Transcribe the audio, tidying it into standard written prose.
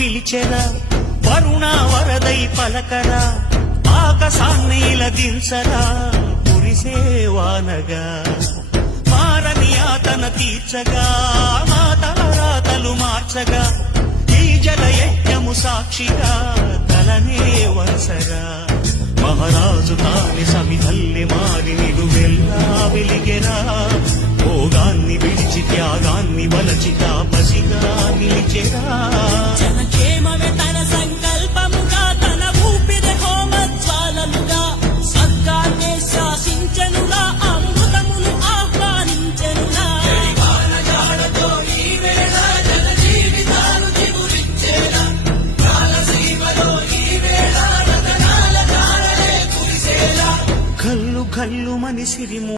పిలిచెరా వరుణ వరదై పలకరా ఆకాశాన్ని దించరా కురిసేవానగా మారని ఆతన తీర్చగా మా తలరాతలు మార్చగా ఈ జలయజ్ఞము సాక్షిగా తలనే వరసరా మహారాజు తాని సమిధల్లి మారి నిలువెల్లా వెలిగెరా భోగాన్ని విడిచి త్యాగాన్ని వలచి తాపసిగా నిలిచెరా జనక్షేమమే తన సంకల్పముగా తన ఊపిరి హోమజ్వాలలుగా సర్గాన్నే శాసించెనురా అమృతమును ఆహ్వానించెనురా కల్లు కల్లు మనిసిరి